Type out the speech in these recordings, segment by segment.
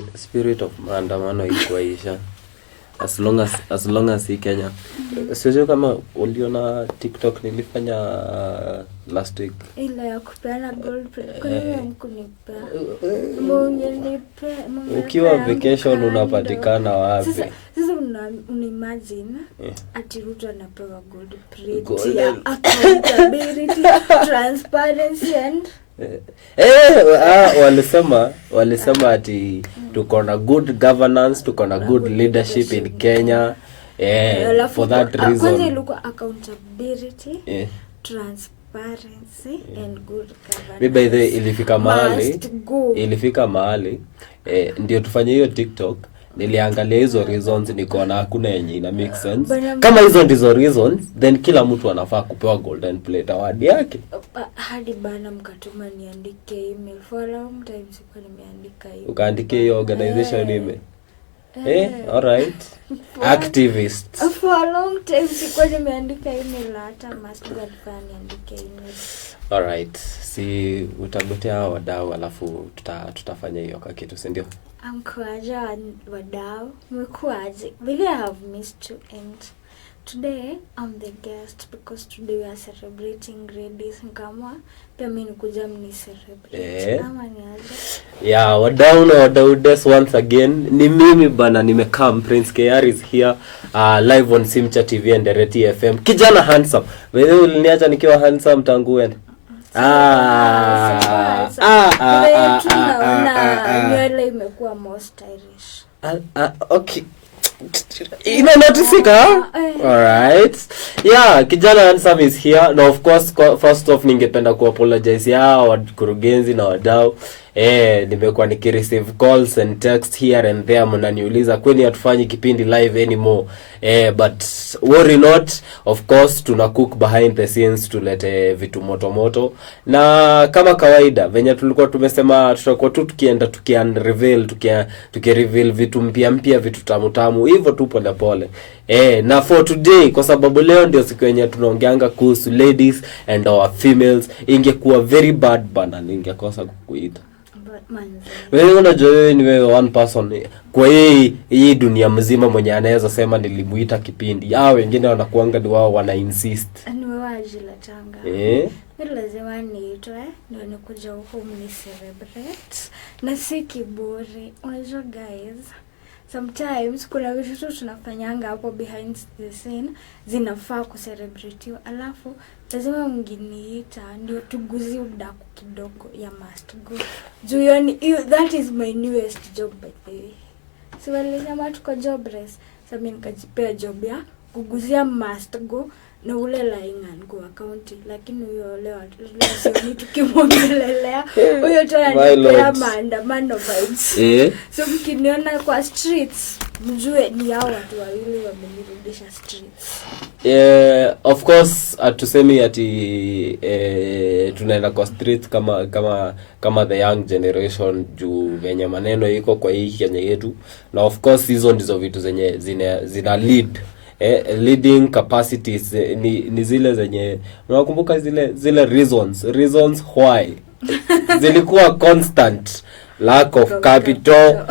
spirit of maandamano ikuisha as long as hii Kenya. Sio kama uliona TikTok nilifanya last week ile ya kupeana gold kuna mkunipa mungenipe ukiwa vacation unapatikana wapi? Sasa una imagine ati Ruto anapewa gold plate ya accountability, transparency and walisema ati tuko na good governance, tuko na good leadership in Kenya. For that reason kwanza ilikuwa accountability, transparency and good governance. By the way, ilifika mahali ndio tufanye hiyo TikTok. Niliangalia hizo reasons nikaona hakuna yenye ina make sense. Kama hizo ndizo reasons, then kila mtu anafaa kupewa golden plate award yake. Hadi bana mkatuma niandike email for a long time sikuwa nimeandika hiyo. Ukaandike hiyo organization email. All right. Activist. For a long time sikuwa nimeandika email, hata master niandike email. All right. Si utagotea wadau alafu tutafanya hiyo kitu, si ndio? Amkwaje wadau, mkwaje? Really I have missed you, and today I'm the guest because today we are celebrating ladies. Nkamwa pia mimi nikuja mni celebrate. Ama ni aje? Yeah, wadau this once again. Ni mimi bana, nimekam. Prince KR is here live on Simcha TV and Dereti FM. Kijana handsome. Wewe uliniacha nikiwa handsome tangu when? Nywele imekuwa more stylish. Okay. Inatisika? Alright. Yeah, kijana handsome is here. Now of course, first off ningependa kuapologize wakurugenzi na wadau. Nimekuwa nikireceive calls and text here and there, mnaniuliza kwani hatufanyi kipindi live anymore. But worry not, of course tuna cook behind the scenes, tulete vitu moto na kama kawaida venye tulikuwa tumesema tutakuwa tu tukienda tukireveal vitu mpya vitu tamu hivyo tu pole. Na for today, kwa sababu leo ndio siku yenye tunaongeanga kuhusu ladies and our females, ingekuwa very bad bana ningekosa kukuita. Wewe unajua wewe ni wewe one person kwa hii dunia mzima mwenye anaweza sema nilimuita kipindi. Wengine wanakuanga ni wao wana insist. Ni wewe ajila tanga. Mimi lazima niitwe ndio nikuja huko mni celebrate. Na si kiburi. Unajua guys, sometimes kuna vitu tunafanyanga hapo behind the scene zinafaa kucelebrate, alafu lazima mnginiita ndio tuguzi udaku kidogo ya must go. Juyoni, that is my newest job by the way. So walisema tuko jobless, sasa mimi nikajipea job ya kuguzia must go na ule lying go account, lakini huyo leo sio tukimwongelelea huyo tena maandamano vibes. So mkiniona kwa streets mjue ni hao watu wawili wamenirudisha streets. Of course atusemi ati tunaenda kwa streets kama the young generation juu venye maneno iko kwa hii Kenya yetu, na of course hizo ndizo vitu zenye zina lead leading capacities ni zile zenye unakumbuka zile reasons why zilikuwa constant: lack of capital,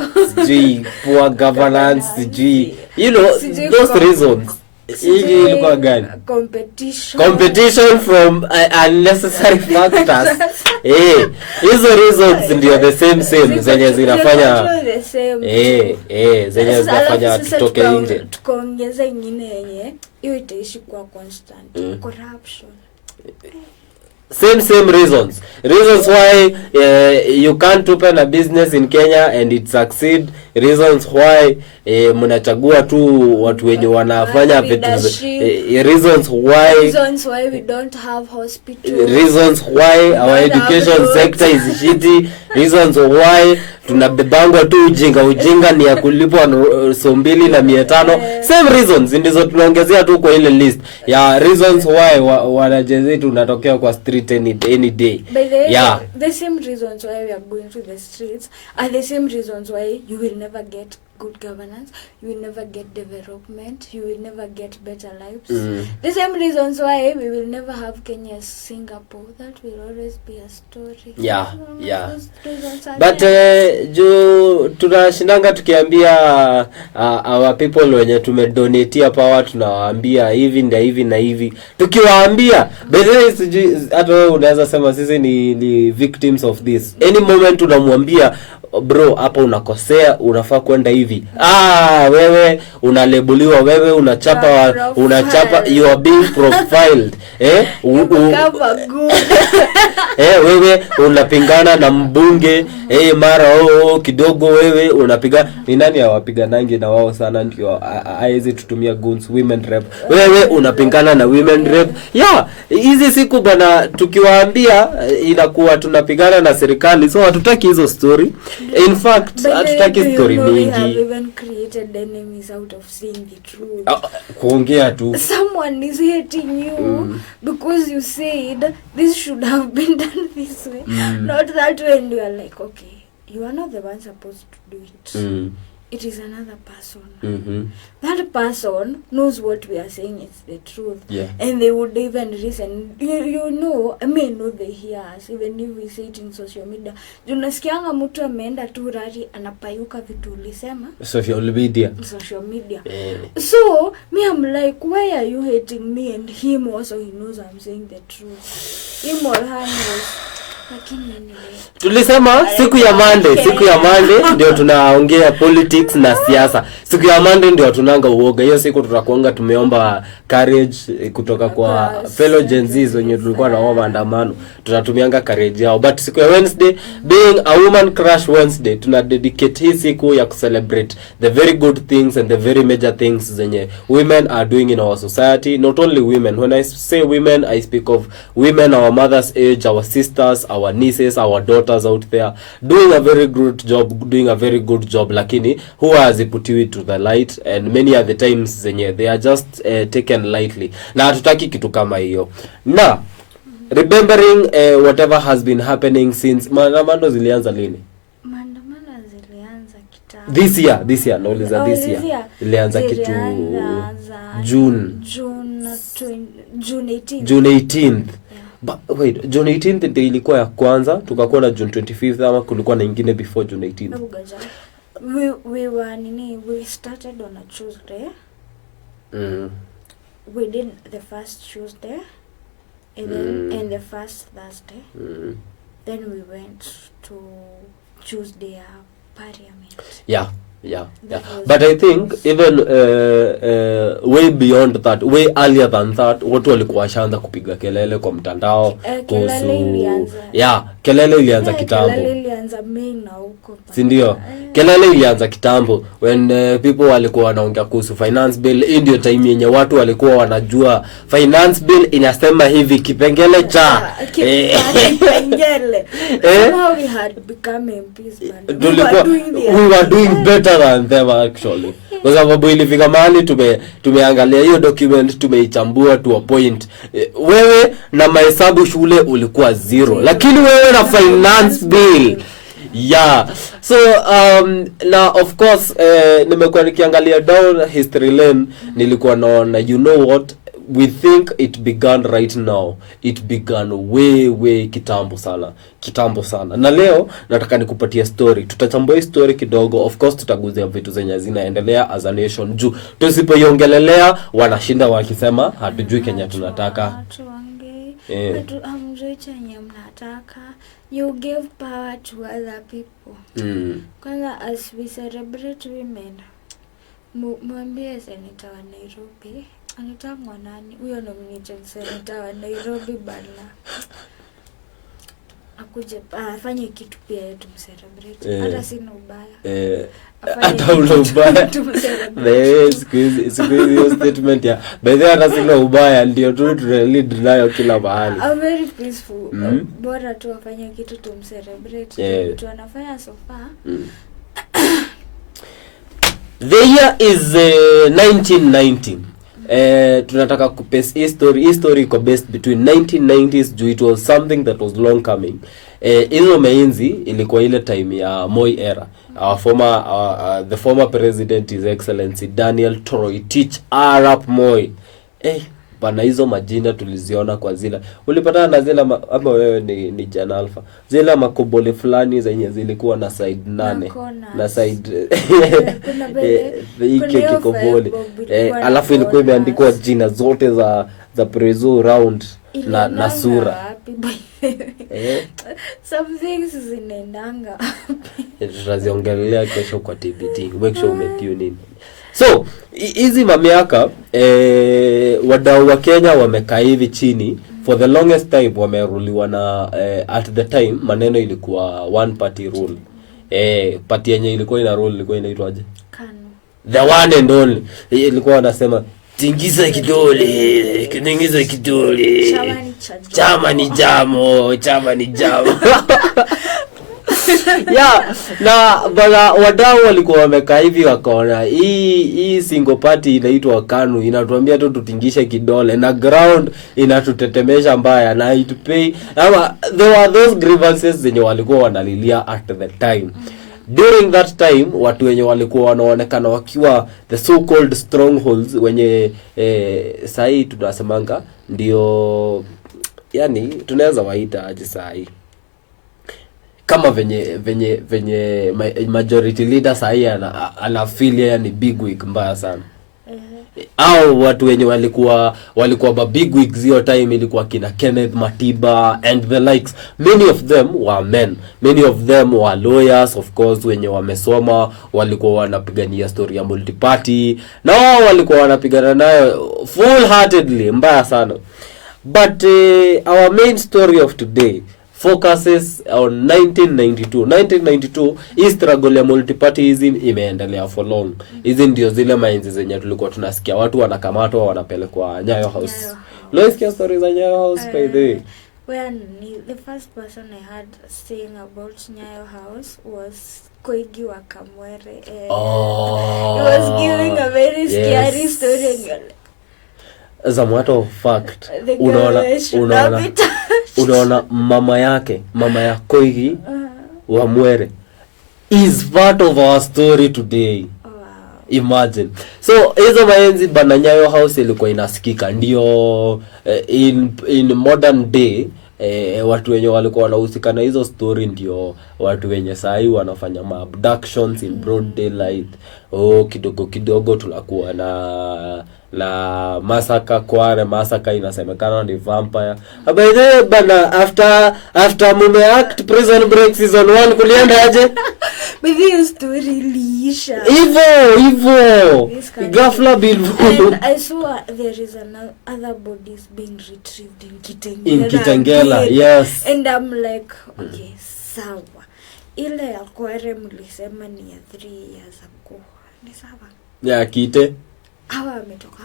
poor governance, those reasons. Ilikuwa gani? Competition from unnecessary factors. Hizo reasons ndio the same zenye zinafanya zenye zinafanya tutoke nje. Tukaongeza nyingine yenye hiyo itaishi kwa constant corruption. Same reasons why you can't open a business in Kenya and it succeed. Reasons why mnachagua tu watu wenye wanafanya vitu. Reasons why we don't have hospitals. Reasons why our education sector is shitty. Reasons why tunabebangwa tu ujinga ni ya kulipwa 2,500. Same reasons ndizo tunaongezea tu kwa ile list ya reasons why wanajezi tunatokea kwa street any day. The same reasons why we are going to the streets are the same reasons why you will never get good governance, you will never get development, you will never get better lives. The same reasons why we will never have Kenya as Singapore. That will always be a story. Yeah. But juu tunashindanga tukiambia our people wenye tumedonatea power, tunawaambia hivi ndio hivi na hivi. Tukiwaambia basically hata wewe unaweza sema sisi ni victims of this. Any moment unamwambia bro hapa unakosea, unafaa kwenda hivi. Wewe unalebuliwa, wewe unachapa, you are being profiled. Wewe unapingana na mbunge, mara kidogo wewe unapiga ni nani hawapiganangi na wao sana, ndio haizi tutumia guns, women rep. Wewe unapingana na women rep. Hizi siku bana tukiwaambia inakuwa tunapigana na serikali, so hatutaki hizo story. In fact, hatutaki story mingi. We have even created enemies out of saying the truth. Kuongea tu. Someone is hating you because you said this should have been done this way, not that way, and you are like, okay, you are not the one supposed to do it. It is another person. That person knows what we are saying is the truth. And they would even listen. You know, I mean, no, they hear us, even if we say it in social media. Junasikianga mtu ameenda tu rari anapayuka vitu ulisema. Social media. So, me I'm like, why are you hating me? And him also, he knows I'm saying the truth. Him or her knows. Tulisema siku ya Monday ndio tunaongea politics na siasa. Siku ya Monday ndio tunanga uoga. Hiyo siku tutakuanga tumeomba courage kutoka kwa fellow Gen Zs wenye tulikuwa na wao maandamano. Tunatumianga courage yao. But siku ya Wednesday, being a woman crush Wednesday, tuna dedicate hii siku ya celebrate the very good things and the very major things zenye women are doing in our society. Not only women. When I say women, I speak of women our mother's age, our sisters, our nieces, our daughters out there doing a very good job, lakini who has put it to the light, and many other times zenye they are just taken lightly. Na hatutaki kitu kama hiyo. Na remembering whatever has been happening since maandamano zilianza lini? Maandamano zilianza kitambo. This year nauliza this year. Ilianza kitu June 18th. But wait, June 18th ndio ilikuwa ya kwanza, tukakuwa na June 25th ama kulikuwa na nyingine before June 18th? We started on a Tuesday. We did the first Tuesday and the first Thursday. Then we went to Tuesday Parliament. Yeah. But I think even way beyond that, way earlier than that, watu walikuwa washaanza kupiga kelele kwa mtandao kuhusu kelele ilianza kitambo. Kelele ilianza Mei na huko. Si ndio? Kelele ilianza kitambo when people walikuwa wanaongea kuhusu finance bill. Ndio time yenye watu walikuwa wanajua finance bill inasema hivi kipengele cha kipengele. Somehow we had become MPs, we were doing better than them actually. Kwa sababu ilifika mahali tumeangalia hiyo document, tumeichambua to a point. Wewe na mahesabu shule ulikuwa 0, lakini wewe na finance bill. So now of course nimekuwa nikiangalia down history lane, nilikuwa naona you know what, we think it began right now. It began way kitambo sana. Na leo nataka nikupatia story. Tutachambua story kidogo. Of course tutaguzia vitu zenye zinaendelea as a nation. Juu tusipoiongelelea wanashinda wakisema hatujui Kenya tunataka. Hamjui chenye mnataka. You give power to other people. Kwanza as we celebrate women, mwambie senator wa Nairobi, anataka nani? Huyo nominated senator wa Nairobi bana. Akuje afanye kitu pia yetu celebrate. Hata sina ubaya. Hata ule ubaya. Siku statement ya. By the way hata sina ubaya ndio tu lead nayo kila mahali. I'm very peaceful. Bora tu afanye kitu celebrate. Kitu anafanya so far. The year is 1990. tunataka kupace history iko based between 1990s juu it was something that was long coming. Hizo mainzi ilikuwa ile time ya Moi era. The former president, His Excellency Daniel Toroitich Arap Moi. Bana hizo majina tuliziona kwa zile. Ulipatana na zile ama wewe ni Jana Alpha. Zile makobole fulani zenye zilikuwa na side 8 na side hiki kikobole. Alafu ilikuwa imeandikwa jina zote za Prezo round na sura. Some things zinaendanga. Tutaziongelea kesho kwa TBT. Make sure umetune in. So, hizi mamiaka wadau wa Kenya wamekaa hivi chini for the longest time wameruliwa na at the time maneno ilikuwa one party rule. Party yenye ilikuwa ina rule ilikuwa inaitwaje? KANU. The one and only. Ilikuwa wanasema tingiza kidole, kiningiza kidole. Chama ni jamo. Yeah, na bala wadau walikuwa wamekaa hivi wakaona hii single party inaitwa KANU inatuambia tu tutingishe kidole na ground inatutetemesha mbaya na itupay ama there were those grievances zenye walikuwa wanalilia at the time. During that time watu wenye walikuwa wanaonekana wakiwa the so called strongholds wenye sahi tunasemanga ndio, yani tunaweza waita aje sahi kama venye majority leader sahi ana feel yani big wig mbaya sana. Au watu wenye walikuwa ba big wigs hiyo time ilikuwa kina Kenneth Matiba and the likes. Many of them were men, many of them were lawyers of course wenye wamesoma, walikuwa wanapigania story ya multiparty na wao walikuwa wanapigana nayo full heartedly mbaya sana. But our main story of today focuses on 1992. Hii struggle ya multipartyism imeendelea for long. Hizi ndio zile mainzi zenye tulikuwa tunasikia watu wanakamatwa wanapelekwa Nyayo House. Unasikia stories za Nyayo House by the way? When the first person I heard saying about Nyayo House was Koigi wa Kamwere. He was giving a very scary story. As a matter of fact, unaona mama ya Koigi wa Mwere is part of our story today. Wow. Imagine. So hizo maenzi bana Nyayo House ilikuwa inasikika ndio in modern day watu wenye walikuwa wanahusika na hizo story ndio watu wenye sahi wanafanya abductions in broad daylight. Kidogo tunakuwa na massacre inasemekana ni vampire. Abaye bana after mume act Prison Break season 1 kulienda aje? But this story liisha. Hivyo. Ghafla and I saw there is other bodies being retrieved in Kitengela. Yes. And I'm like, okay, sawa. Ile ya Kwere mlisema ni ya 3 years ago. Ni sawa. Ya Kite. Hawa ametoka.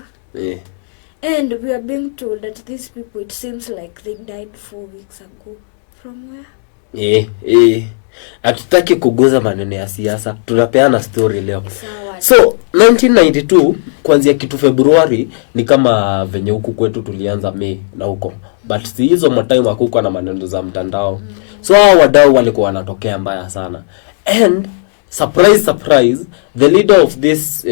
And we are being told that these people, it seems like they died 4 weeks ago. From where? Hatutaki kuguza maneno ya siasa. Tunapeana story leo. Sawa. So 1992 kuanzia kitu February ni kama venye huku kwetu tulianza Mei na huko. But si hizo matime hakuko na maneno za mtandao. So hao wadau walikuwa wanatokea mbaya sana. And surprise, the leader of this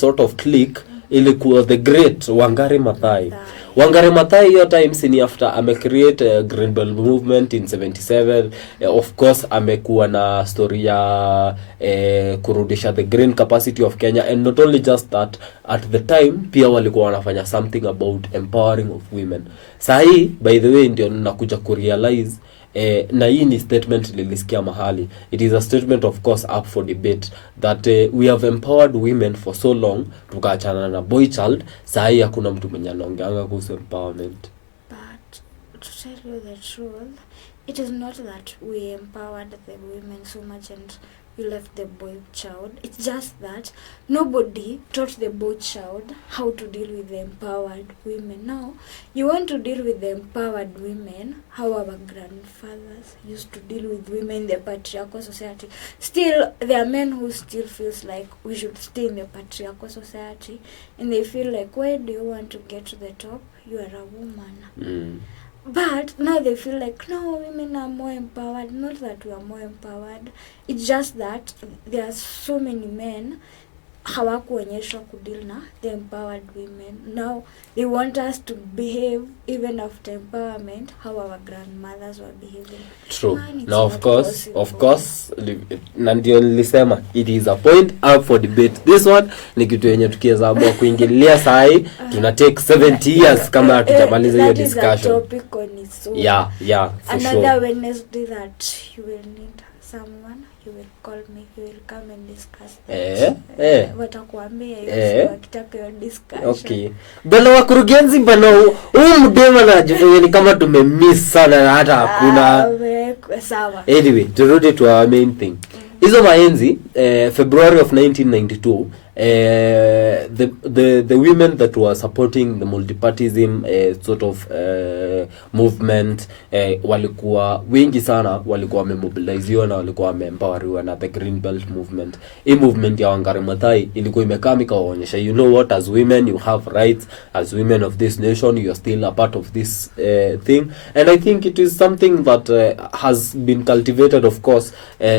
sort of clique ilikuwa the great Wangari Maathai. Wangari Maathai hiyo time sini after amecreate Green Belt movement in 77. Of course amekuwa na story ya kurudisha the green capacity of Kenya, and not only just that, at the time pia walikuwa wanafanya something about empowering of women. Sahi by the way ndio nakuja kurealize na hii ni statement nilisikia mahali. It is a statement of course up for debate that we have empowered women for so long, tukaachana na boy child. Sahi hakuna mtu mwenye anaongeanga kuhusu empowerment. But to tell you the truth, it is not that we empowered the women so much and you left the boy child. It's just that nobody taught the boy child how to deal with the empowered women. Now, you want to deal with the empowered women, how our grandfathers used to deal with women in the patriarchal society. Still, there are men who still feels like we should stay in the patriarchal society, and they feel like, why do you want to get to the top? You are a woman. But now they feel like, no, women are more empowered. Not that we are more empowered. It's just that there are so many men hawakuonyeshwa kudeal na the empowered women. Now they want us to behave even after empowerment how our grandmothers were behaving. True. Now of course na ndio nilisema it is a point up for debate. This one ni kitu yenye tukiweza amua kuingilia sahi tuna take 70 years kama tutamaliza hiyo discussion. Yeah, for another sure. Wednesday that you will need someone, you will call me, you will come and discuss that. Watakuambia hiyo wakitaka hiyo discussion. Okay. Bwana wakurugenzi bwana huyu mdema na jivyo kama tumemiss sana hata hakuna. Sawa. Anyway, turudi to our main thing. Hizo maenzi February of 1992 the women that were supporting the multipartyism sort of movement walikuwa wengi sana, walikuwa wamemobiliziwa na walikuwa wameempoweriwa na the Green Belt movement. Hii movement ya Wangari Maathai ilikuwa imekaa ikaonyesha, you know what, as women you have rights, as women of this nation you are still a part of this thing, and I think it is something that has been cultivated. Of course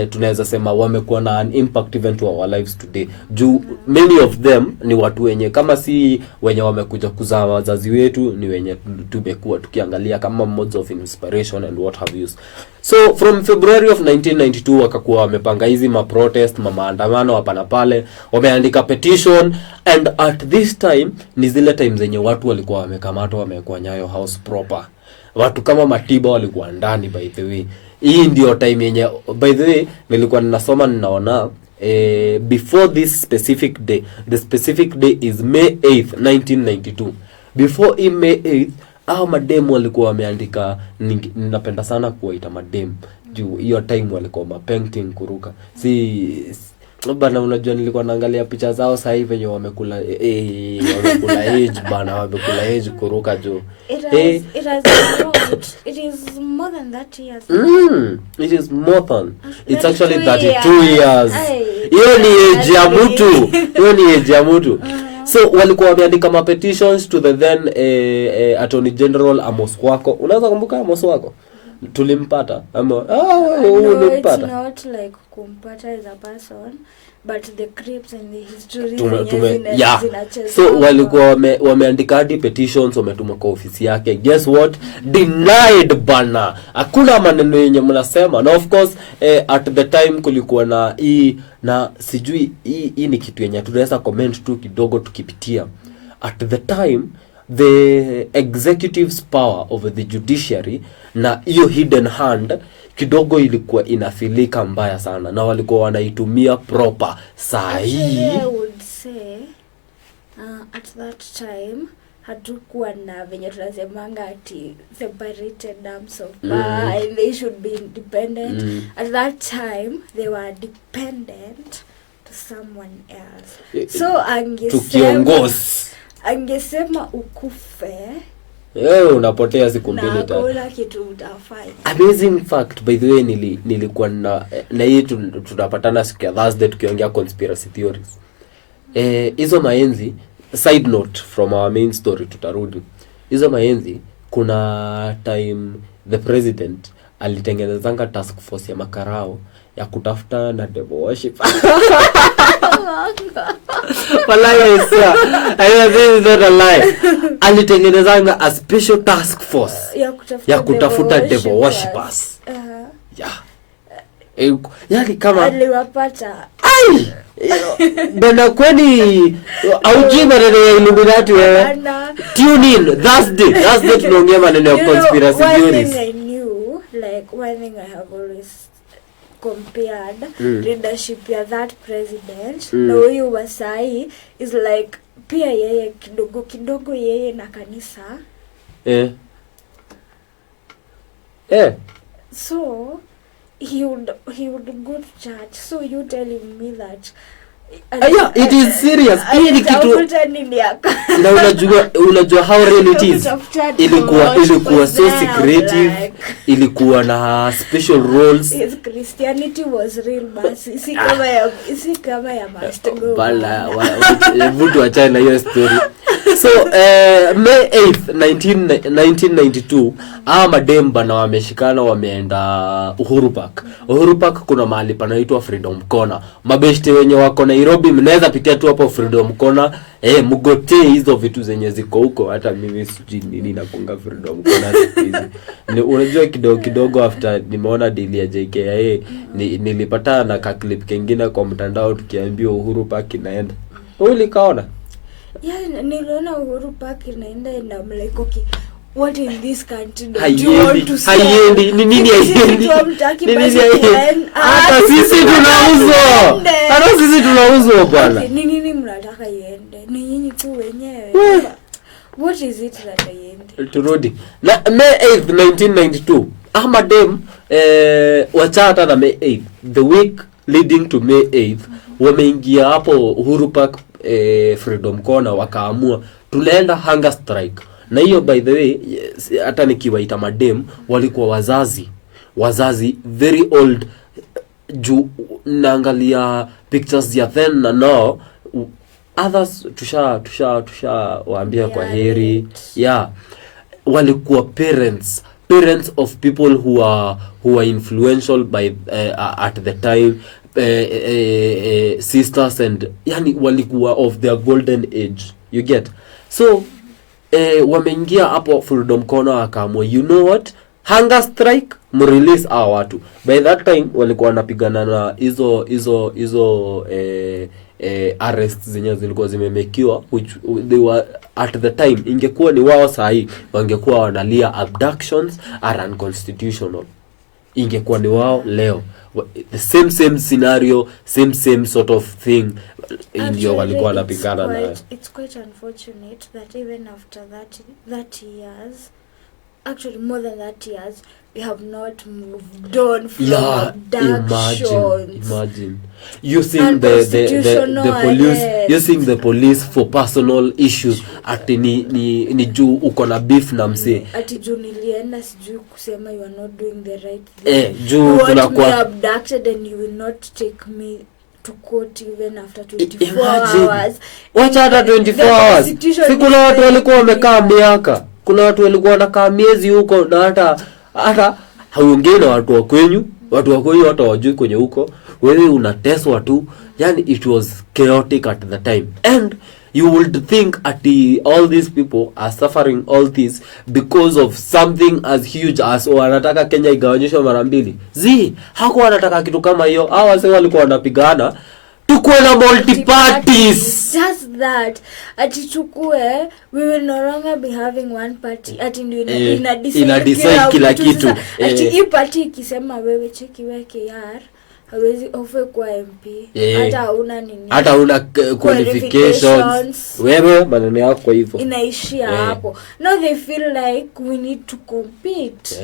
tunaweza sema wamekuwa na an impact even to our lives today. Many of them ni watu wenye kama si wenye wamekuja kuzaa wazazi wetu, ni wenye tumekuwa tukiangalia kama modes of inspiration and what have you. So from February of 1992 wakakuwa wamepanga hizi protest, maandamano hapa na pale, wameandika petition, and at this time ni zile time zenye watu walikuwa wamekamatwa, wamekuwa Nyayo House proper. Watu kama Matiba walikuwa ndani, by the way. Hii ndio time yenye, by the way, nilikuwa ninasoma ninaona before this specific day, the specific day is May 8th 1992. Before May 8th mademu walikuwa wameandika, ninapenda sana kuwaita mademu juu hiyo time walikuwa painting kuruka, bana unajua nilikuwa naangalia picha zao sasa hivi wenye wamekula wamekula age bana, wamekula age kuruka juu it is more than that years. It is more than, it's actually 32 years. Hiyo ni age ya mtu. Hiyo ni age ya mtu. So walikuwa wameandika petitions to the then Attorney General Amos Wako. Unaweza kumbuka Amos Wako? Tulimpata ama ulimpata? It's not like kumpata as a person, but the crips and the history yeah. So walikuwa wameandika hadi petitions, wametuma kwa ofisi yake. Guess what? Denied bana. Hakuna maneno yenye mnasema. Na of course at the time kulikuwa na hii, na sijui hii ni kitu yenye tunaweza comment tu kidogo tukipitia. At the time the executive's power over the judiciary na hiyo hidden hand kidogo ilikuwa inafilika mbaya sana, na walikuwa wanaitumia proper. I would say at that time hatukuwa na venye tunasemanga ati separated arms of power and they should be independent. At that time they were dependent to someone else. So angesema ukufe, unapotea siku mbili tatu. Hakuna kitu utafanya. Amazing fact, by the way, nilikuwa na hii tunapatana siku ya Thursday tukiongea conspiracy theories. Hizo maenzi, side note from our main story, tutarudi. Hizo maenzi kuna time the president alitengenezanga task force ya makarao ya kutafuta na devil worship. Wallahi isa. This is not a lie. Alitengenezanga a special task force ya kutafuta devil worshippers. Yeah. Yaani kama aliwapata. Bana kwani auji maneno ya Illuminati wewe? Tune in Thursday tunaongea maneno ya conspiracy theories. One thing I have always compared leadership ya that president na huyu wa sahi is like pia yeye kidogo yeye na kanisa. So he would go to church. So you telling me that yeah, it is serious. Hii ni kitu na unajua how real it is. Ilikuwa so secretive, ilikuwa na special roles. His Christianity was real, but si kama ya must go bala mtu acha na hiyo story. So May 8th 1992 mademba na wameshikana wameenda Uhuru Park. Uhuru Park kuna mahali panaitwa Freedom Corner. Mabeshte wenye wako Nairobi mnaweza pitia tu hapo Freedom Corner, mgote hizo vitu zenye ziko huko. Hata mimi sijui nini nakunga Freedom Corner hizi. Ni unajua kidogo after nimeona deal ya JKIA nilipata na ka clip kingine kwa mtandao tukiambiwa Uhuru Park inaenda. Ulikaona? Yeah, niliona Uhuru Park inaenda and I'm like, okay, what in this country do you want to say? Haiendi. Nini haiendi? Hata sisi tunauzwa bwana. Nini mnataka iende? Ni nyinyi tu wenyewe. What is it that iende? Turudi. Na May 8th 1992 Ahmadem wachata na May 8th, the week leading to May 8th wameingia hapo Uhuru Park Freedom Corner wakaamua tunaenda hunger strike. Na hiyo by the way hata nikiwaita madem walikuwa wazazi very old. Juu naangalia pictures ya then na now others tusha waambia kwa heri. Yeah, walikuwa parents of people who are influential by at the time, sisters, and yani walikuwa of their golden age, you get. So wameingia hapo Freedom Corner akaamua, you know what, hunger strike, mrelease hao watu. By that time walikuwa wanapigana na hizo arrests zenye zilikuwa zimemekiwa, which they were at the time, ingekuwa ni wao sahi wangekuwa wanalia abductions are unconstitutional. Ingekuwa ni wao leo the same scenario, same sort of thing ndio walikuwa wanapigana na. It's quite unfortunate that even after that years, actually more than that years, we have not moved on from abductions. Imagine using the police, using the police for personal issues. Ati ni juu uko na beef na mse. Ati juu nilienda sijui kusema you are not doing the right thing. Juu tunakuwa abducted and you will not take me to court even after 24 hours. Wacha hata 24 hours. Si kuna watu walikuwa wamekaa miaka. Kuna watu walikuwa wanakaa miezi huko na hata haongei na watu wa kwenyu hata wajui kwenye huko. Wewe unateswa tu. Yani it was chaotic at the time. And you would think all these people are suffering all this because of something as huge as wanataka Kenya igawanyishwe mara mbili. Hako wanataka kitu kama hiyo. Hao wase walikuwa wanapigana tukue na multi parties. Just that atichukue, we will no longer be having one party. Ati ndio ina decide kila kitu. Ati hii party ikisema wewe cheki weke yar hawezi ofe kwa MP. Hata una qualifications. Wewe maneno yako kwa hivyo inaishia hapo. Now they feel like we need to compete.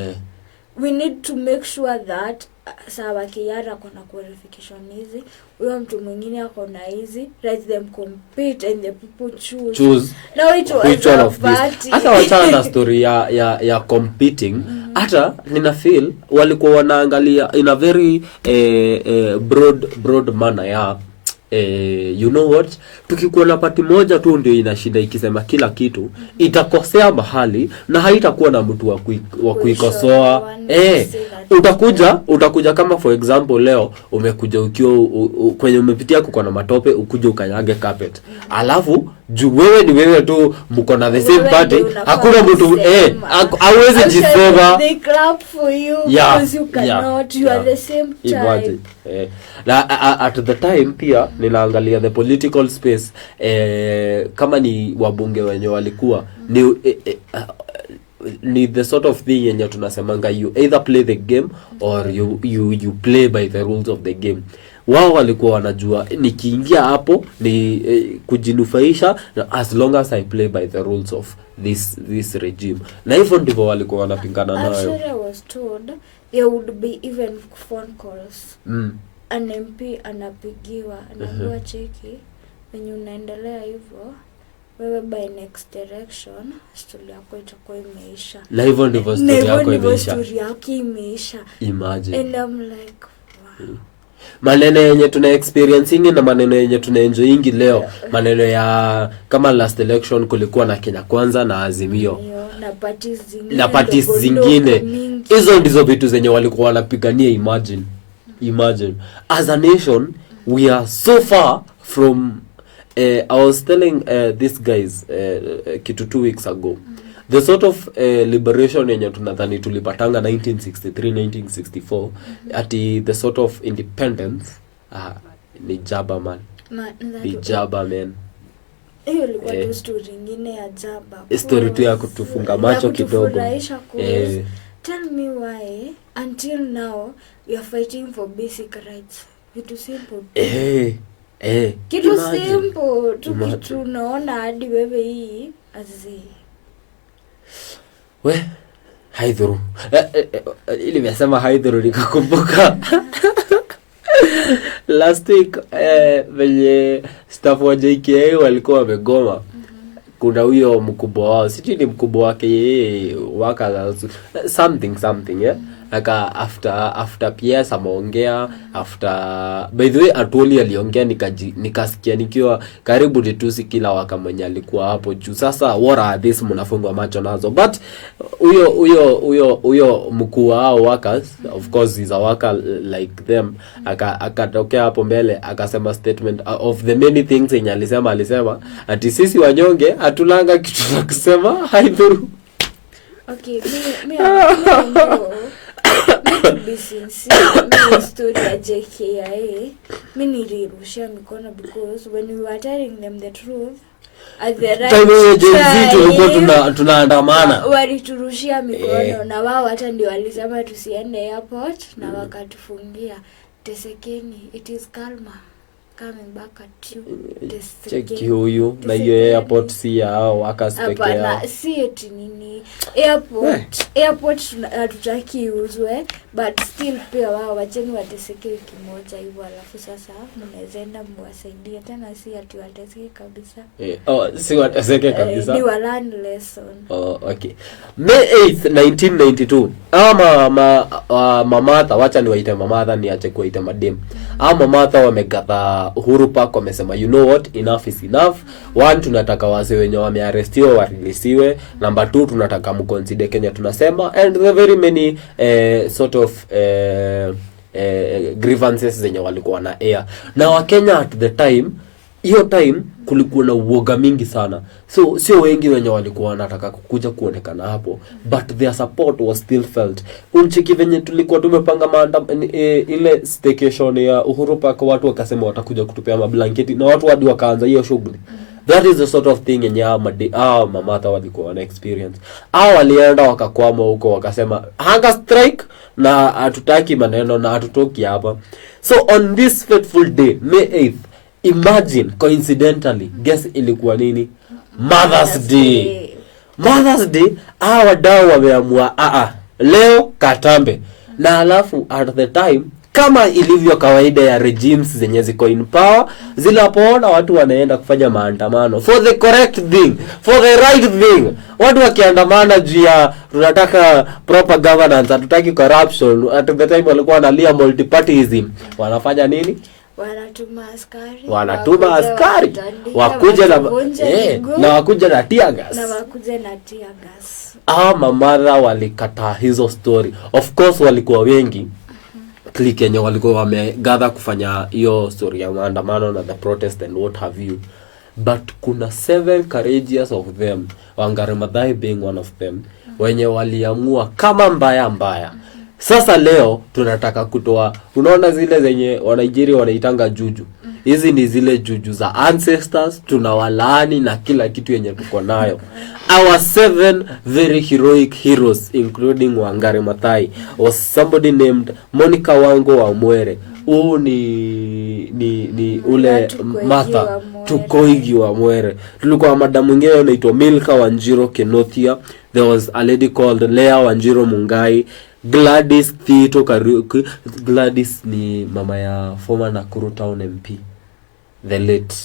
We need to make sure that sawa Kiara kuna qualification hizi, huyo mtu mwingine ako na hizi, let them compete and the people choose. Now it was one of this. Hata wachana na story ya competing. Hata nina feel walikuwa wanaangalia in a very broad manner ya you know what, tukikuwa na party moja tu ndio ina shida ikisema kila kitu, itakosea mahali na haitakuwa na mtu wa kuikosoa. Utakuja kama for example leo umekuja ukiwa kwenye umepitia kuko na matope, ukuje ukanyage carpet. Alafu juu wewe ni wewe tu mko na the same party, hakuna mtu hawezi jisema. They clap for you because you cannot, you are the same type. At the time pia ninaangalia the political space, kama ni wabunge wenye walikuwa ni the sort of thing yenye tunasemanga, you either play the game or you play by the rules of the game. Wao walikuwa wanajua nikiingia hapo ni kujinufaisha as long as I play by the rules of this regime. Na hivyo ndivyo walikuwa wanapingana nayo. Actually I was told there would be even phone calls. An MP anapigiwa anaambiwa cheki wenye unaendelea hivyo wewe by next direction story yako itakuwa imeisha. Na hivyo ndivyo story yako imeisha. Imagine. And I'm like wow. Maneno yenye tuna experiencing na maneno yenye tuna enjoying leo, maneno ya kama last election kulikuwa na Kenya Kwanza na Azimio na parties zingine. Hizo ndizo vitu zenye walikuwa wanapigania. Imagine as a nation we are so far from I was telling these guys kitu 2 weeks ago the sort of liberation yenye tunadhani tulipatanga 1963 1964 ati the sort of independence ni jaba man. Ni jaba man. Hiyo ilikuwa tu story nyingine ya jaba. Story tu ya kutufunga macho kidogo. Tell me why until now we are fighting for basic rights. Vitu simple. Kitu simple tu kitu naona hadi wewe hii azi. We haidhuru. Ili nimesema haidhuru nikakumbuka. Last week venye staff wa JKA walikuwa wamegoma. Kuna huyo mkubwa wao, sijui ni mkubwa wake yeye waka something yeah. Aka after PS ameongea, after by the way Atoli aliongea nikasikia nikiwa karibu ditusi kila waka mwenye alikuwa hapo juu. Sasa what are this mnafungwa macho nazo? But huyo mkuu wao workers, of course is a worker like them, akatokea hapo mbele akasema statement of the many things yenye alisema ati sisi wanyonge hatulanga kitu cha kusema haidhuru. Okay, me to be sincere, me story ya JKIA, me nilirushia mikono because when we were telling them the truth at the right time tunaandamana waliturushia mikono na wao hata ndio walisema tusiende airport na wakatufungia. Tesekeni, it is calmer coming back at you. Check huyu na hiyo airport si yao wakaspekea. Hapana, si eti nini airport hatutaki uzwe but still pia wao wacheni wateseke wiki moja hivyo alafu sasa mnaenda muwasaidie tena si ati wateseke kabisa. Si wateseke kabisa. Ni learn lesson. Okay. May 8th 1992 Mamatha, wacha niwaite Mamatha niache kuwaite madem. Mamatha wamegatha Uhuru Park wamesema you know what, enough is enough. One, tunataka wase wenye wamearestiwa warilisiwe. Number 2, tunataka mconsider Kenya tunasema, and the very many sort of grievances zenye walikuwa na air. Na Wakenya at the time, hiyo time kulikuwa na uoga mingi sana. So sio wengi wenye walikuwa wanataka kukuja kuonekana hapo, but their support was still felt. Unchiki venye tulikuwa tumepanga ile staycation ya Uhuru Park, watu wakasema watakuja kutupea mablanketi na watu hadi wakaanza hiyo shughuli. That is the sort of thing yenye Mamatha walikuwa wana experience. Walienda wakakwama huko wakasema hunger strike na hatutaki maneno na hatutoki hapa. So on this fateful day, May 8th, imagine coincidentally, guess ilikuwa nini? Mother's Day. Mother's Day, wadau wameamua leo katambe. Na alafu at the time, kama ilivyo kawaida ya regimes zenye ziko in power, zinapoona watu wanaenda kufanya maandamano for the correct thing, for the right thing, watu wakiandamana juu ya tunataka proper governance, hatutaki corruption, at the time walikuwa wanalia multipartyism, wanafanya nini? Wanatuma askari wakuje na wakuje na tear gas. Mamatha walikataa hizo story. Of course walikuwa wengi clique yenye walikuwa wamegather kufanya hiyo story ya maandamano na the protest and what have you, but kuna 7 courageous of them, Wangari Maathai being one of them, wenye waliamua kama mbaya. Sasa leo tunataka kutoa, unaona zile zenye Wanigeria wanaitanga juju. Hizi ni zile juju za ancestors, tunawalaani na kila kitu yenye tuko nayo. Our 7 very heroic heroes, including Wangari Maathai, was somebody named Monica Wango wa Mwere. Ni ule Martha Tukoigi wa Mwere. Tulikuwa madam mwingine anaitwa Milka Wanjiro Kenothia. There was a lady called Leah Wanjiro Mungai. Gladys Thito Kariuki. Gladys ni mama ya former Nakuru Town MP, the late.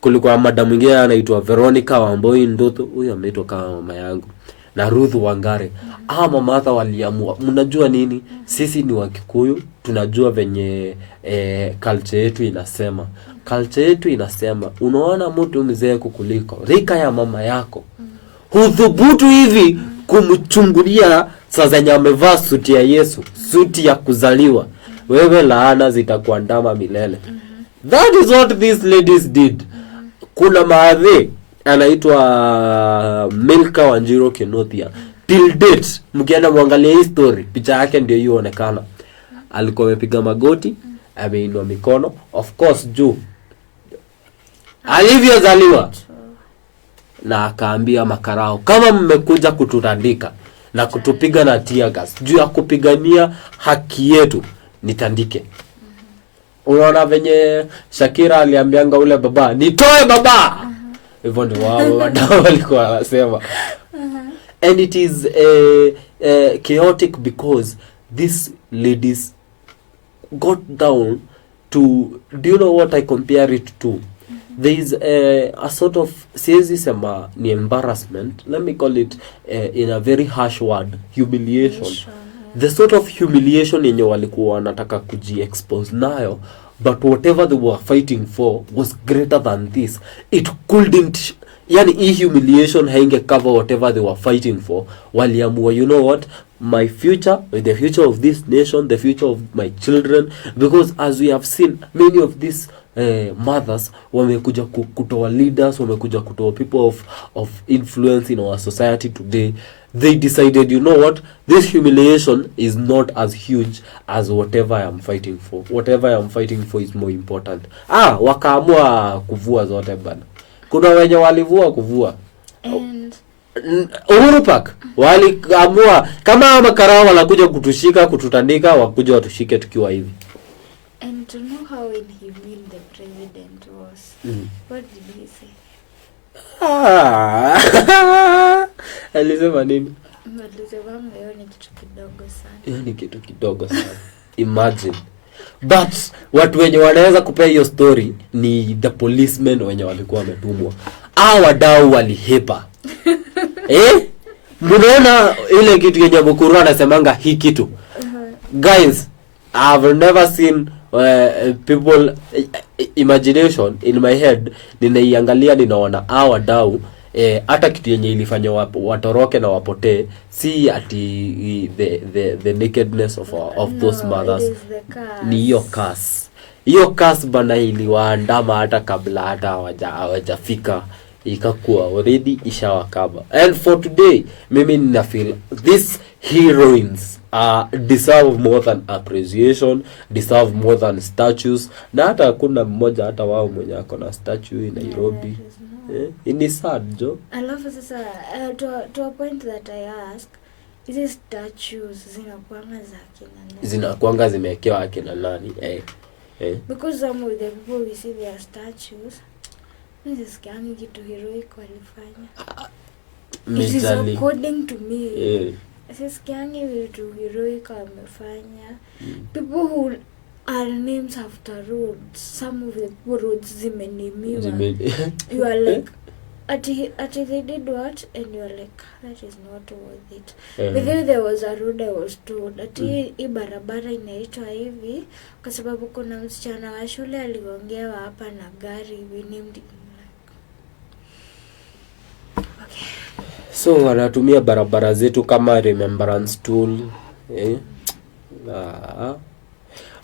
Kulikuwa madam mwingine anaitwa Veronica Wamboi Ndoto, huyo ameitwa kama mama yangu, na Ruth Wangare. Mama hata waliamua, mnajua nini, sisi ni Wakikuyu, tunajua venye culture yetu inasema. Culture yetu inasema, unaona mtu mzee kukuliko rika ya mama yako, hudhubutu hivi kumchungulia saa zenye amevaa suti ya Yesu, suti ya kuzaliwa, wewe laana zitakuandama milele. That is what these ladies did. Kuna maadhi anaitwa Milka Wanjiru Kinothia, till date mkienda muangalia hii story, picha yake ndio hiyo onekana. Alikuwa amepiga magoti, ameinua mikono, of course juu alivyozaliwa, na akaambia makarao, kama mmekuja kututandika na kutupiga na tear gas juu ya kupigania haki yetu, nitandike. Unaona venye Shakira aliambianga ule baba, nitoe baba. Hivyo ndio wao wadau walikuwa wanasema. And it is chaotic because these ladies got down to, do you know what I compare it to? There is a sort of, siezi sema ni embarrassment, let me call it in a very harsh word, humiliation. The sort of humiliation yenye walikuwa wanataka kuji-expose nayo, but whatever they were fighting for was greater than this. It couldn't, yani hii humiliation hainge cover whatever they were fighting for. Waliamua, you know what, my future, the future of this nation, the future of my children, because as we have seen, many of these mothers wamekuja kutoa leaders, wamekuja kutoa people of influence in our society today. They decided, you know what, this humiliation is not as huge as whatever I am fighting for. Whatever I am fighting for is more important. Wakaamua kuvua zote bana. Kuna wenye walivua kuvua. And Uhuru Park waliamua kama makarao wanakuja kutushika, kututandika, wakuja watushike tukiwa hivi. And to know how when he mean the president was, what did he say? Alisema nini? Alisema hiyo ni kitu kidogo sana. Hiyo ni kitu kidogo sana. Imagine. But watu wenye wanaweza kupea hiyo story ni the policemen wenye walikuwa wametumwa. Wadau walihepa. Mnaona ile kitu yenye Mukuru anasemanga hii kitu. Guys, I've never seen people imagination in my head. Ninaiangalia, ninaona wadau hata kitu yenye ilifanya watoroke na wapotee, si ati the nakedness of those mothers. Ni hiyo curse bana iliwaandama hata kabla hata hawajafika, ikakuwa already ishawakaba. And for today, mimi nina feel these heroines deserve more than appreciation, deserve more than statues. Na hata hakuna mmoja hata wao mwenye ako na statue in Nairobi. Ini sad jo. Alafu sasa to a point that I ask, hizi statues zinakuanga za kina nani? Zinakuanga zimewekewa akina nani? Because some of the people we see their statues, this is kiani kitu heroic walifanya. It is according to me. This is kiani vitu heroic wamefanya. People who are names after roads, some of the roads zimenimiwa. You are like, ati they did what? And you are like, that is not worth it. But then there was a road I was told, ati hii barabara inaitwa hivi kwa sababu kuna msichana wa shule aligongewa hapa na gari, we named it. Okay. So wanatumia barabara zetu kama remembrance tool.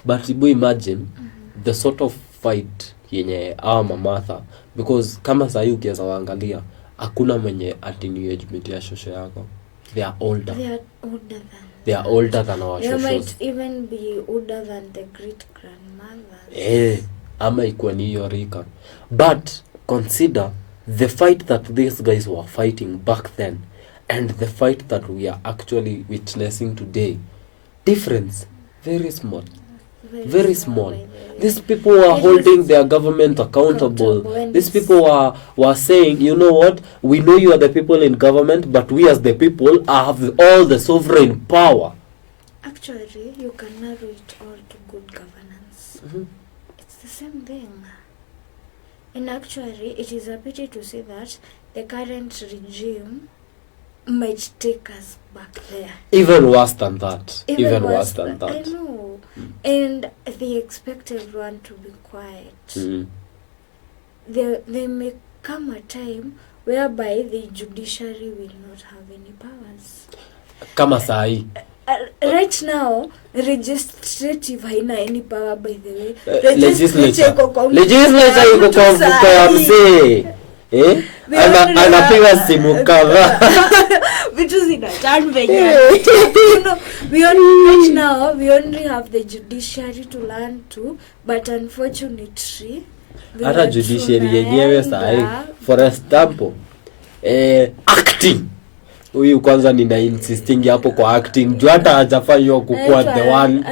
But you imagine the sort of fight yenye Mamatha, because kama sasa ukiweza waangalia hakuna mwenye ati new age mate ya shosho yako. They are older. They are older than our shoshos. They might even be older than the great grandmothers. Ama ikuwa ni hiyo rika. But consider the fight that these guys were fighting back then and the fight that we are actually witnessing today. Difference very small. Very small. These people were holding their government accountable. These people were saying, you know what, we know you are the people in government, but we as the people have all the sovereign power. Actually, you can narrow it all to good governance. It's the same thing. And actually, it is a pity to say that the current regime might take us back there. Even worse than that. Even worse than that. I know. And they expect everyone to be quiet. There may come a time whereby the judiciary will not have any powers. Kama sahi. Right now, legislative haina any power, by the way. Legislature iko kwa mfuko ya mzee. Anapiga simu kadhaa. Vitu zinatani venye. You know, right now, we only have the judiciary to learn to, but unfortunately, hata judiciary yenyewe sahi, for example, acting. Huyu kwanza nina insisting hapo kwa acting. Juu hata hajafanywa kukuwa the one.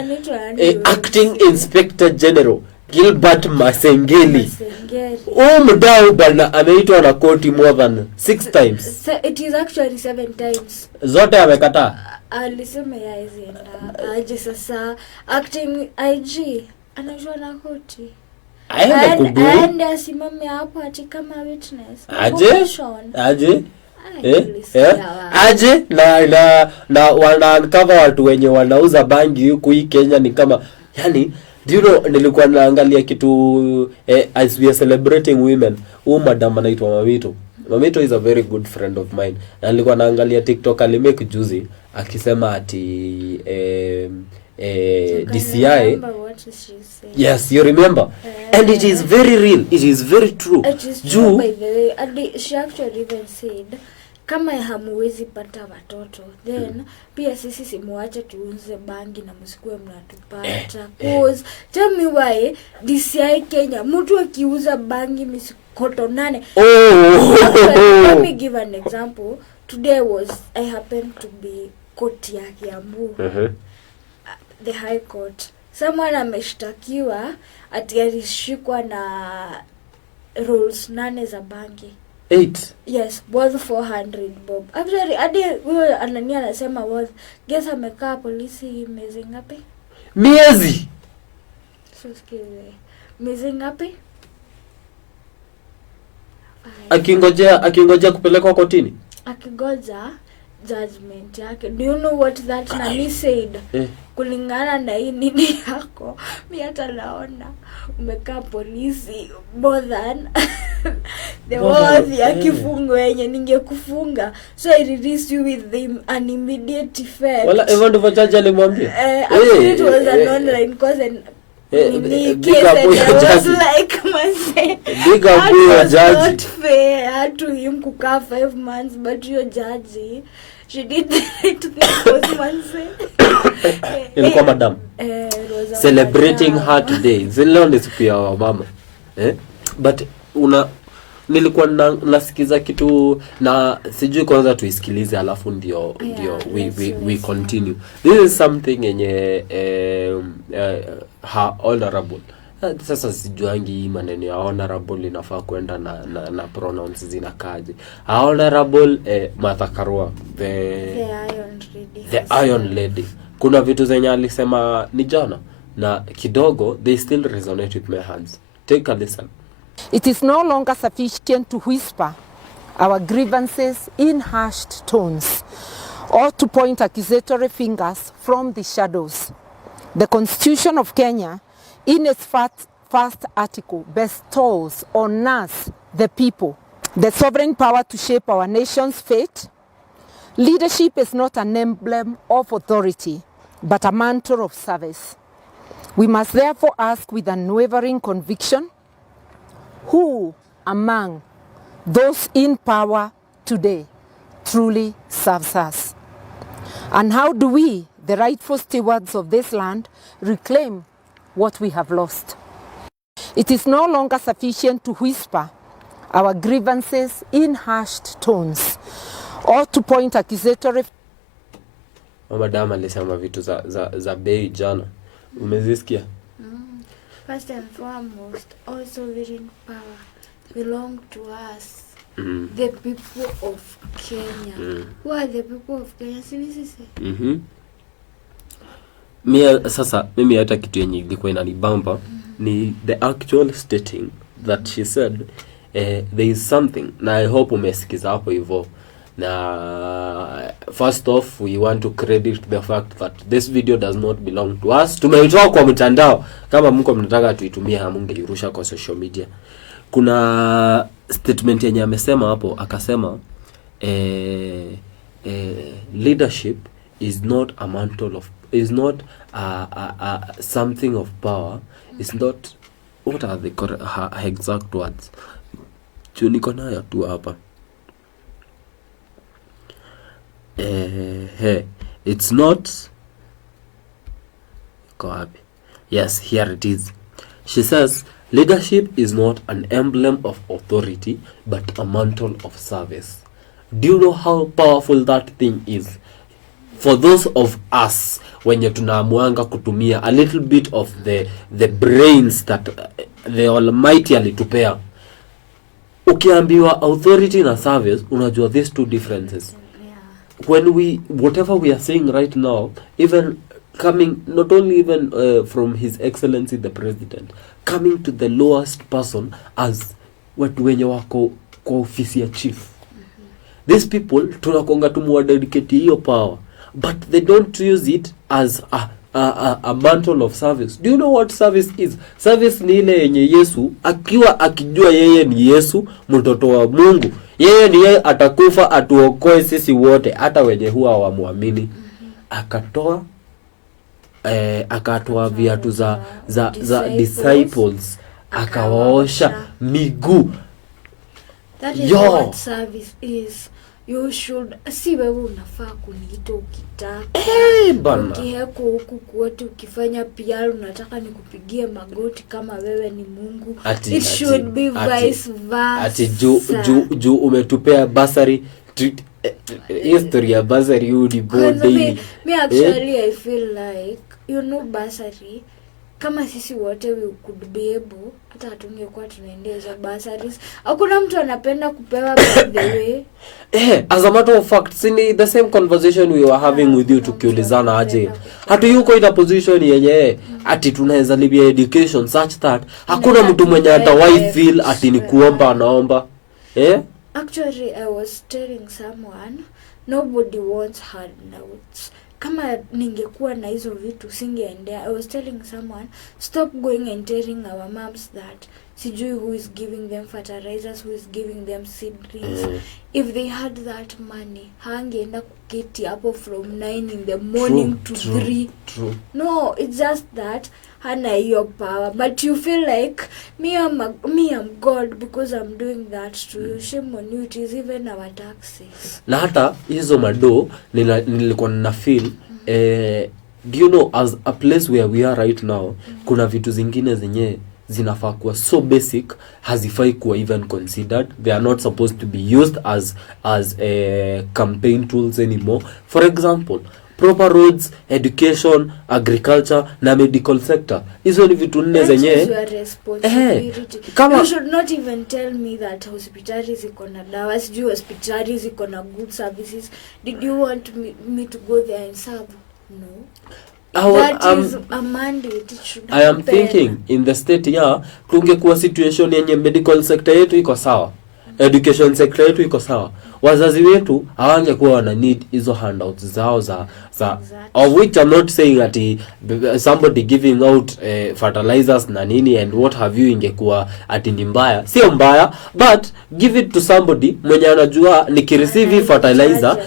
Acting Inspector General Gilbert Masengeli. Mdau bana ameitwa na koti more than 6 times. It is actually 7 times. Zote amekataa. Alisema yeye aje sasa acting IG anaitwa na koti. Aende asimame hapo ati kama witness. Aje na wana uncover watu wenye wanauza bangi huku hii Kenya. Ni kama yani, do you know, nilikuwa naangalia kitu as we are celebrating women. Madam anaitwa Mamito is a very good friend of mine. Na nilikuwa naangalia TikTok alimake juzi akisema ati DCI. Yes, you remember? And it is very real. It is very true. It is true, by the way. And she actually even said, kama hamuwezi pata watoto, then pia sisi simuache tuuze bangi na msikuwe mnatupata. Cause tell me why DCI Kenya mtu akiuza bangi misikoto 8. Let me give an example. Today I happened to be court ya Kiambu. The High Court. Someone ameshtakiwa ati alishikwa na rolls 8 za bangi. 8? Yes, worth 400 bob. Actually, hadi huyo anania anasema worth. Guess amekaa polisi miezi ngapi? Miezi? So skize. Miezi ngapi? Akingojea kupelekwa kotini? Akigoja judgment yake. Do you know what that nani said? Kulingana na hii nini yako, mimi hata naona umekaa polisi more than the worth ya kifungo yenye ningekufunga. So I release you with an immediate effect. Wala even the judge alimwambia. Actually it was an online course and case and I was like big up your judge. Not fair to him kukaa 5 months, but your judge, she did the right thing. Was man say ilikuwa madam celebrating her today. Zileo ni siku ya mama. But nilikuwa nasikiza kitu na sijui kwanza tuisikilize alafu ndio we continue. This is something yenye her honorable. Sasa sijuangi maneno ya honorable inafaa kwenda na pronouns zinakaje. Honorable Martha Karua, the Iron Lady. Kuna vitu zenye alisema ni jana na kidogo they still resonate with my hands. Take a listen. It is no longer sufficient to whisper our grievances in hushed tones or to point accusatory fingers from the shadows. The Constitution of Kenya, in its first article, bestows on us, the people, the sovereign power to shape our nation's fate. Leadership is not an emblem of authority, but a mantle of service. We must therefore ask with unwavering conviction, who among those in power today truly serves us? And how do we, the rightful stewards of this land, reclaim what we have lost? It is no longer sufficient to whisper our grievances in hushed tones or to point accusatory. Madam alisema vitu za bei jana. Umezisikia? First and foremost, all sovereign power belong to us, the people of Kenya. Who are the people of Kenya? mimi hata kitu yenye ilikuwa inanibamba ni the actual stating that she said there is something, na I hope umesikiza hapo hivyo. Na first off, we want to credit the fact that this video does not belong to us. Tumeitoa kwa mtandao, kama mko mnataka tuitumie hamungeirusha kwa social media. Kuna statement yenye amesema hapo, akasema leadership is not a mantle of, is not something of power, is not, what are the exact words? Niko nayo tu hapa. It's not, yes, here it is. She says leadership is not an emblem of authority but a mantle of service. Do you know how powerful that thing is? For those of us wenye tunaamuanga kutumia a little bit of the brains that the Almighty alitupea, ukiambiwa authority na service, unajua these two differences. When whatever we are saying right now, even coming not only even from His Excellency the President, coming to the lowest person as watu wenye wako kwa ofisi ya chief, these people tunakonga tumwa dedicate hiyo power, but they don't use it as a mantle of service. Do you know what service is? Service ni ile yenye Yesu akijua yeye ni Yesu, mtoto wa Mungu, yeye ndiye atakufa atuokoe sisi wote, hata wenye huwa hawamwamini. Akatoa viatu za disciples, akawaosha miguu. That is what service is. You should see wewe unafaa kuniita ukitaka. Ukiheko huku kwote ukifanya PR unataka nikupigie magoti kama wewe ni Mungu. It should be vice versa. Ati juu umetupea basari, history ya basari hudi body. Me actually I feel like, you know, basari kama sisi wote we could be able, hata hatungekuwa tunaendeza basaris. Hakuna mtu anapenda kupewa by the way. As a matter of fact, sini the same conversation we were having with you, tukiulizana aje hatu yuko in a position yenye ati tunaweza libia education such that hakuna mtu mwenye atawahi feel ati ni kuomba anaomba. Actually I was telling someone nobody wants handouts. Kama ningekuwa na hizo vitu singeendea. I was telling someone stop going and telling our moms that sijui who is giving them fertilizers, who is giving them seedlings. If they had that money, hangeenda kuketi hapo from 9 in the morning to 3. True. No, it's just that hana hiyo power, but you feel like me I'm God because I'm doing that to you. Shame on you. It is even our taxes. Na hata hizo mado nilikuwa na feel do you know, as a place where we are right now, kuna vitu zingine zenye zinafaa kuwa so basic hazifai kuwa even considered. They are not supposed to be used as campaign tools anymore. For example, proper roads, education, agriculture na medical sector. Hizo ni vitu nne zenye you should not even tell me that hospitali ziko na dawa, sijui hospitali ziko na good services. Did you want me to go there and serve? No. That is a mandate. It should happen. I am thinking in the state tungekuwa situation yenye medical sector yetu iko sawa, education sector yetu iko sawa, wazazi wetu hawangekuwa wana need hizo handouts zao za exactly. Of which I'm not saying that somebody giving out fertilizers na nini and what have you ingekuwa ati ni mbaya. Sio mbaya, but give it to somebody mwenye anajua nikireceive fertilizer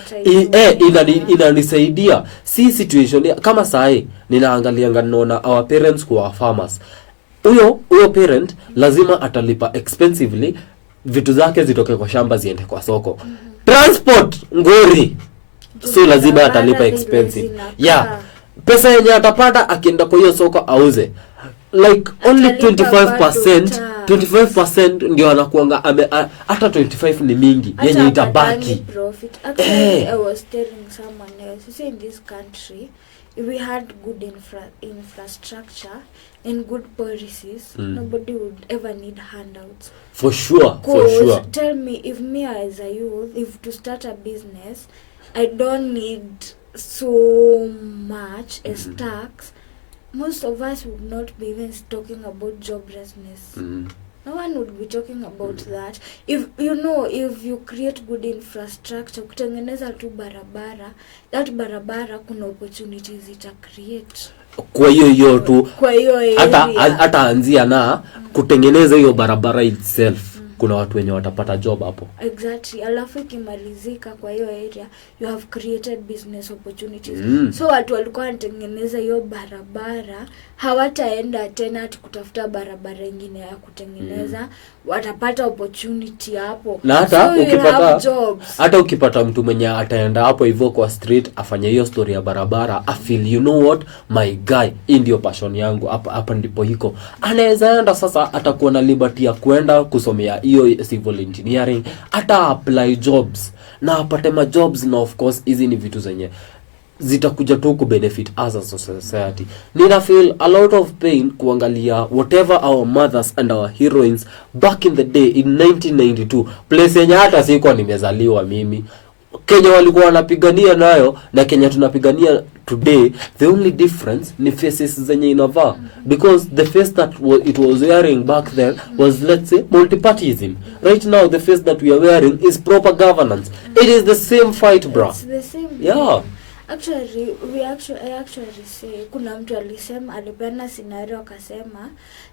inanisaidia. Si situation kama sahi ninaangalia naona our parents who are farmers. Huyo parent lazima atalipa expensively vitu zake zitoke kwa shamba ziende kwa soko. Transport ngori, so lazima atalipa expensive. Pesa yenye atapata akienda kwa hiyo soko auze, like only 25% ndio anakuanga hata 25 ni mingi yenye itabaki. Actually I was telling someone else, you see, in this country if we had good infrastructure and good policies, nobody would ever need handouts. For sure. Tell me, if me as a youth, if to start a business, I don't need so much as tax, most of us would not be even talking about joblessness. No one would be talking about that. If you create good infrastructure, kutengeneza tu barabara, that barabara kuna opportunities ita create. Kwa hiyo tu kwa hiyo hata anzia na kutengeneza hiyo barabara itself. Kuna watu wenye watapata job hapo. Exactly. Alafu ikimalizika kwa hiyo area, you have created business opportunities. So watu walikuwa wanatengeneza hiyo barabara, hawataenda tena kutafuta barabara nyingine ya kutengeneza, watapata opportunity hapo. Na hata ukipata mtu mwenye ataenda hapo hivyo kwa street afanye hiyo story ya barabara, I feel you know what my guy, ndio passion yangu hapa ndipo iko. Anaweza enda sasa, atakuwa na liberty ya kwenda kusomea hiyo civil engineering, ata apply jobs na apate ma jobs, na of course hizi ni vitu zenye zitakuja tu ku benefit as a society. Nina feel a lot of pain kuangalia whatever our mothers and our heroines back in the day in 1992, place yenye hata siko nimezaliwa mimi, Kenya walikuwa wanapigania nayo na Kenya tunapigania today. The only difference ni faces zenye inavaa, because the face that it was wearing back then was, let's say, multipartyism. Right now the face that we are wearing is proper governance. It is the same fight, bro. It's the same. Yeah. Actually, I actually say, kuna mtu alisema, alipenda scenario akasema,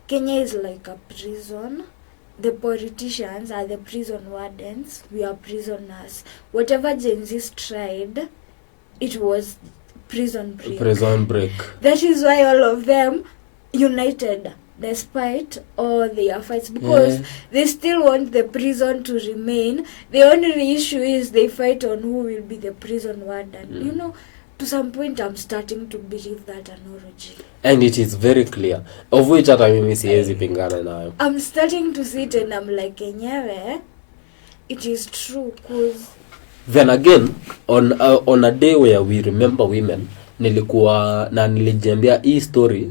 Kenya is like a prison. The politicians are the prison wardens, we are prisoners. Whatever Gen Z tried, it was prison break. Prison break. That is why all of them united despite all their fights, because they still want the prison to remain. The only issue is they fight on who will be the prison warden. You know, to some point I'm starting to believe that analogy. And it is very clear, of which hata mimi siwezi pingana nayo. I'm starting to see it and I'm like, enyewe, it is true, cause then again, on a day where we remember women, nilikuwa na nilijiambia hii story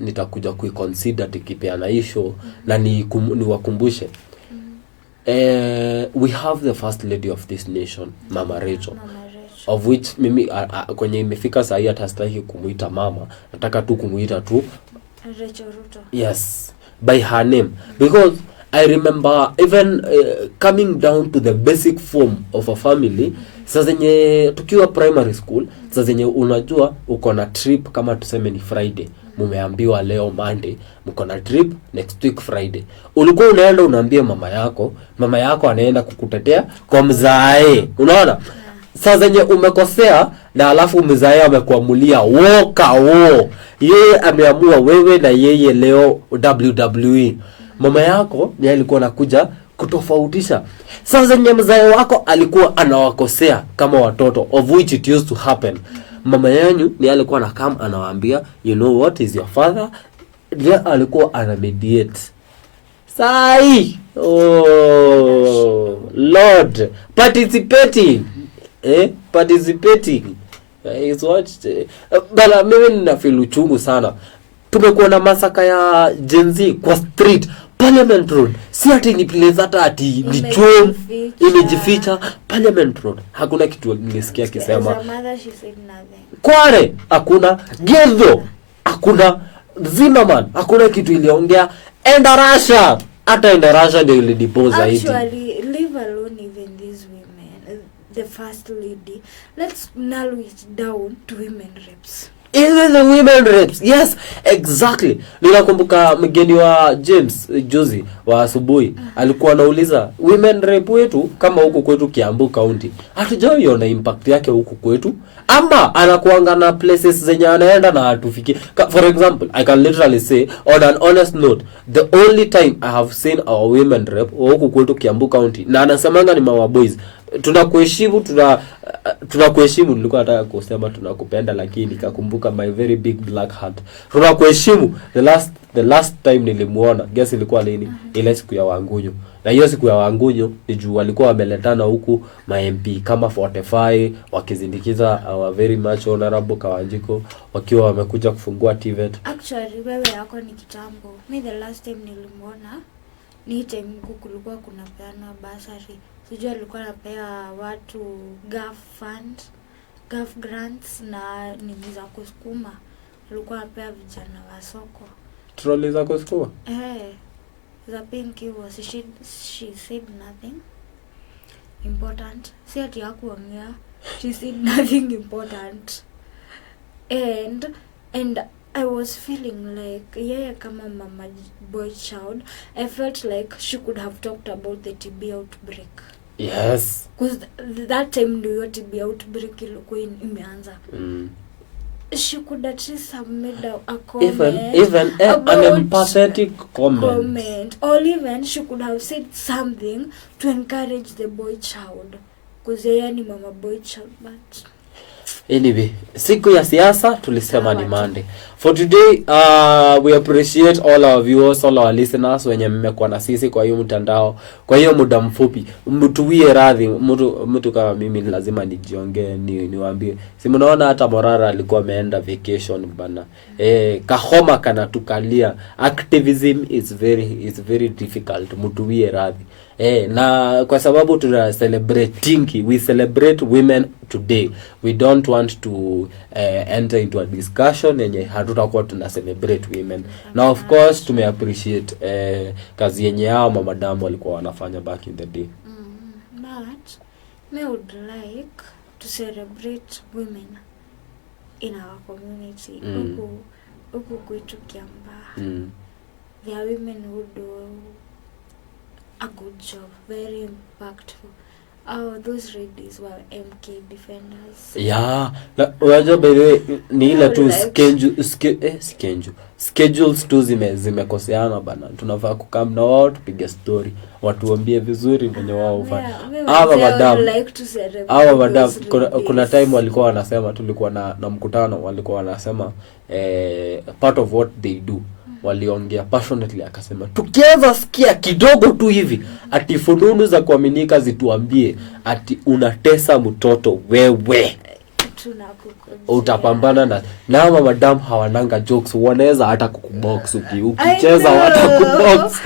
nitakuja kuiconsider tikipeana hii show na niwakumbushe. We have the first lady of this nation, Mama Rachel. Of which mimi kwenye imefika saa hii hata sitaki kumuita mama, nataka tu kumuita tu Rachel Ruto. Yes, by her name, because I remember even coming down to the basic form of a family. Sasa zenye tukiwa primary school, sasa zenye unajua uko na trip, kama tuseme ni Friday, mumeambiwa leo Monday mko na trip, next week Friday. Ulikuwa unaenda unaambia mama yako anaenda kukutetea kwa mzae. Unaona? Sasa zenye umekosea na alafu mzae amekuamulia yeye ameamua wewe na yeye leo WWE. Mama yako ni alikuwa anakuja kutofautisha. Sasa zenye mzae wako alikuwa anawakosea kama watoto, of which it used to happen. Mama yanyu ni alikuwa anakam anawaambia, you know what is your father? Ndiye alikuwa anamediate. Sai, Lord, participating is what bala mimi ninafeel uchungu sana. Tumekuwa na masaka ya Gen Z kwa street, Parliament Road. Si ati ni place hata ati ni chom imejificha. Parliament Road hakuna kitu nilisikia kisema. Kware hakuna, Gedho hakuna, Zimmerman hakuna kitu iliongea. Enda Russia, hata enda Russia ndio ilidepose zaidi. Actually, leave alone even these women, the first lady, let's narrow it down to women reps. Even the women reps, yes, exactly. Ninakumbuka mgeni wa James Jozi wa asubuhi alikuwa anauliza women rep wetu kama huku kwetu Kiambu County hatujaona impact yake huku kwetu, ama anakuanga na places zenye anaenda na atufiki. For example, I can literally say on an honest note, the only time I have seen our women rep huku kwetu Kiambu County, na anasemanga ni Mawa Boys, tunakuheshimu. Nilikuwa nataka kusema tunakupenda, lakini nikakumbuka my very big black heart. Tunakuheshimu. The last time nilimuona, guess ilikuwa lini? Ile siku ya Wangunyo. Na hiyo siku ya Wangunyo ni juu walikuwa wameletana huku ma MP kama 45 wakizindikiza our very much honorable Kawanjiko, wakiwa wamekuja kufungua TVET. Actually wewe yako ni kitambo. Me the last time nilimuona ni time kulikuwa kuna peana basari. Sijui alikuwa anapea watu GAF fund gov grants na nini za kusukuma. Walikuwa wanapea vijana wa soko. Trolley za kusukuma? The pink was she said nothing important. Si ati hakuongea. She said nothing important. And I was feeling like kama mama boy child, I felt like she could have talked about the TB outbreak. Yes. Because that time ndio TB outbreak ilikuwa imeanza. She could at least have made a comment. Even an empathetic comment. Or even she could have said something to encourage the boy child. Because yeye ni mama boy child, but anyway, siku ya siasa tulisema ni Monday. For today, we appreciate all our viewers, all our listeners wenye mmekuwa na sisi kwa hiyo mtandao. Kwa hiyo muda mfupi, mtuwie radhi, mtu kama mimi lazima nijiongee, niwaambie. Si mnaona hata Morara alikuwa ameenda vacation bana. Kahoma kana tukalia. Activism is very difficult. Mtuwie radhi. Na kwa sababu tuna we celebrate women today. We don't want to enter into a discussion yenye hatutakuwa tuna celebrate women. Now of course tume appreciate kazi yenye hao mamadamu walikuwa wanafanya back in the day. But me would like to celebrate women in our community. Huku kwetu Kiambaa. There are women who do a good job, very impactful. Those ladies were MK defenders. Yeah, unajua by the way ni ile tu schedules tu zimekoseana bana. Tunafaa kukam na wao tupige story, watuambie vizuri venye wao ufanya. Madam kuna time walikuwa wanasema, tulikuwa na mkutano, walikuwa wanasema part of what they do, waliongea passionately, akasema tukianza sikia kidogo tu hivi ati fununu za kuaminika zituambie ati unatesa mtoto wewe, utapambana na madam hawananga jokes, wanaweza hata kukubox ukicheza hata kubox.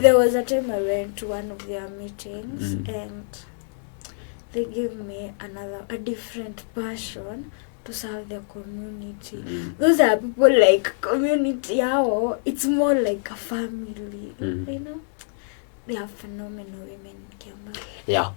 There was a time I went to one of their meetings and they gave me a different passion to serve the community. Those are people like community yao. It's more like a family. You know, they are phenomenal women in Kiambaa. Yeah,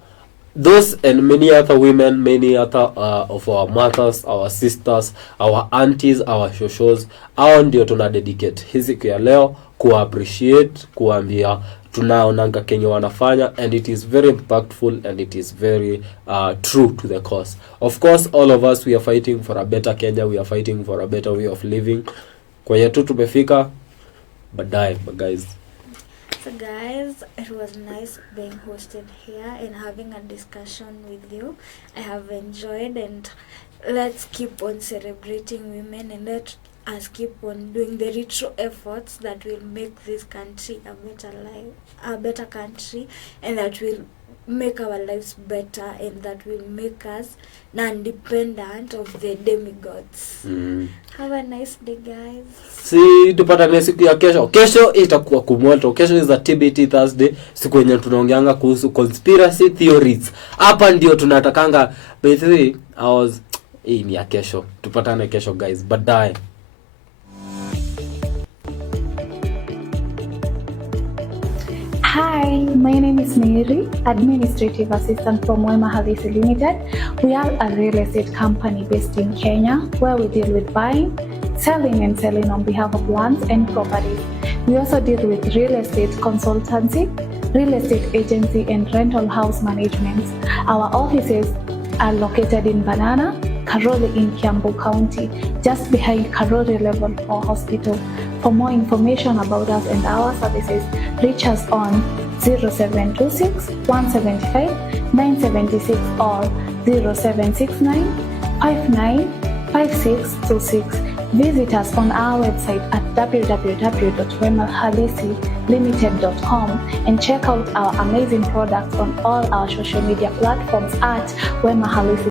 those and many other women, many other of our mothers, our sisters, our aunties, our shoshos, hao ndio tuna dedicate hizi siku ya leo ku appreciate, kuambia tunaonanga Kenya wanafanya, and it is very impactful and it is very true to the cause. Of course, all of us, we are fighting for a better Kenya, we are fighting for a better way of living. Kwa yetu tumefika baadaye, guys. So guys, it was nice being hosted here and having a discussion with you. I have enjoyed, and let's keep on celebrating women, and let us keep on doing the retro efforts that will make this country a better country, and that will make our lives better, and that will make us non-dependent of the demigods. Have a nice day, guys. Si tupatane siku ya kesho. Kesho itakuwa kumoto. Kesho is a TBT Thursday. Siku yenye tunaongeanga kuhusu conspiracy theories. Hapa ndio tunatakanga. By the way, ni ya kesho. Tupatane kesho, guys. Bye. Hi, my name is Mary, Administrative Assistant from Wema Halisi Limited. We are a real estate company based in Kenya where we deal with buying, selling and selling on behalf of lands and properties. We also deal with real estate consultancy, real estate agency and rental house management. Our offices are located in Banana, Karori in Kiambu County, just behind Karori Level 4 Hospital. For more information about us and our services, reach us on 0726 175 976 or 0769 595626. Visit us on our website at www.wemahalisi.limited.com and check out our amazing products on all our social media platforms at Wema Halisi.